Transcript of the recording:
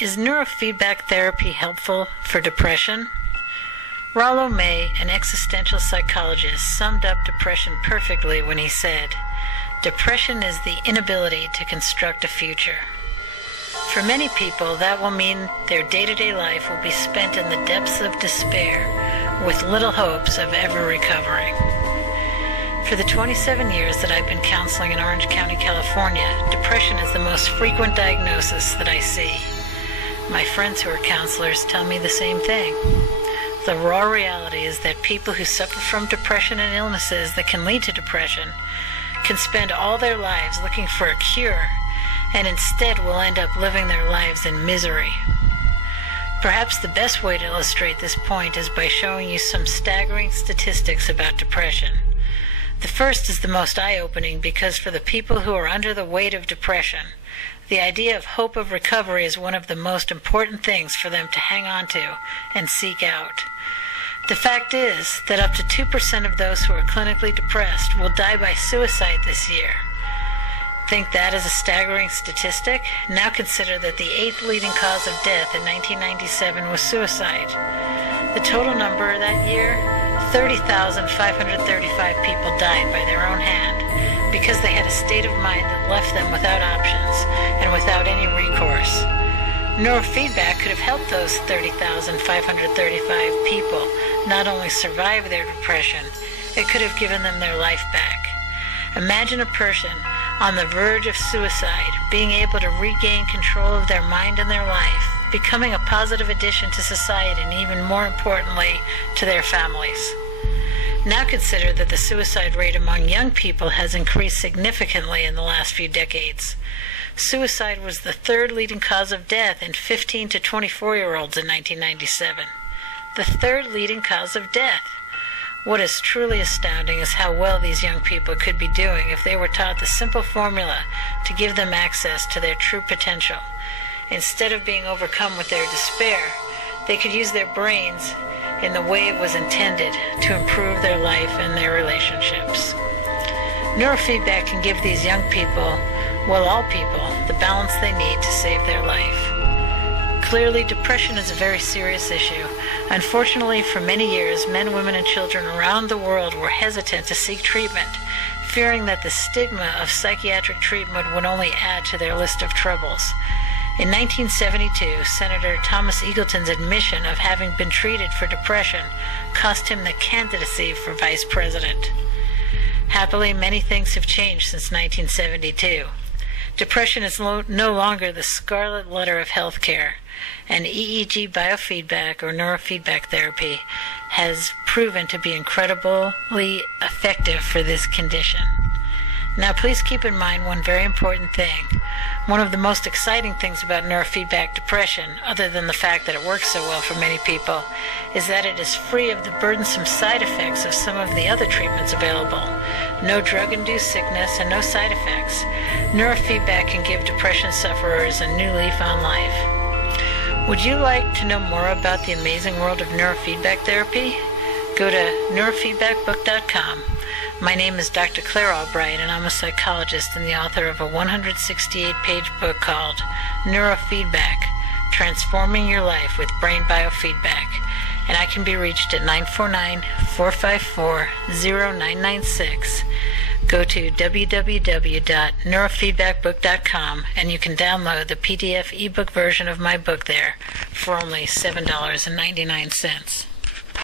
Is neurofeedback therapy helpful for depression? Rollo May, an existential psychologist, summed up depression perfectly when he said, "Depression is the inability to construct a future." For many people, that will mean their day-to-day life will be spent in the depths of despair, with little hopes of ever recovering. For the 27 years that I've been counseling in Orange County, California, depression is the most frequent diagnosis that I see. My friends who are counselors tell me the same thing. The raw reality is that people who suffer from depression and illnesses that can lead to depression can spend all their lives looking for a cure, and instead will end up living their lives in misery. Perhaps the best way to illustrate this point is by showing you some staggering statistics about depression. The first is the most eye-opening because for the people who are under the weight of depression, the idea of hope of recovery is one of the most important things for them to hang on to and seek out. The fact is that up to 2% of those who are clinically depressed will die by suicide this year. Think that is a staggering statistic? Now consider that the 8th leading cause of death in 1997 was suicide. The total number that year, 30,535 people died by their own hand because they had a state of mind that left them without options and without any recourse. Neurofeedback could have helped those 30,535 people not only survive their depression, it could have given them their life back. Imagine a person on the verge of suicide being able to regain control of their mind and their life, becoming a positive addition to society and even more importantly, to their families. Now consider that the suicide rate among young people has increased significantly in the last few decades. Suicide was the 3rd leading cause of death in 15 to 24-year-olds in 1997. The 3rd leading cause of death. What is truly astounding is how well these young people could be doing if they were taught the simple formula to give them access to their true potential. Instead of being overcome with their despair, they could use their brains in the way it was intended to improve their life and their relationships. Neurofeedback can give these young people, well, all people, the balance they need to save their life. Clearly, depression is a very serious issue. Unfortunately, for many years, men, women, and children around the world were hesitant to seek treatment, fearing that the stigma of psychiatric treatment would only add to their list of troubles. In 1972, Senator Thomas Eagleton's admission of having been treated for depression cost him the candidacy for vice president. Happily, many things have changed since 1972. Depression is no longer the scarlet letter of healthcare, and EEG biofeedback or neurofeedback therapy has proven to be incredibly effective for this condition. Now, please keep in mind one very important thing. One of the most exciting things about neurofeedback depression, other than the fact that it works so well for many people, is that it is free of the burdensome side effects of some of the other treatments available. No drug-induced sickness and no side effects. Neurofeedback can give depression sufferers a new leaf on life. Would you like to know more about the amazing world of neurofeedback therapy? Go to neurofeedbackbook.com. My name is Dr. Claire Albright, and I'm a psychologist and the author of a 168-page book called Neurofeedback, Transforming Your Life with Brain Biofeedback, and I can be reached at 949-454-0996. Go to www.neurofeedbackbook.com, and you can download the PDF ebook version of my book there for only $7.99.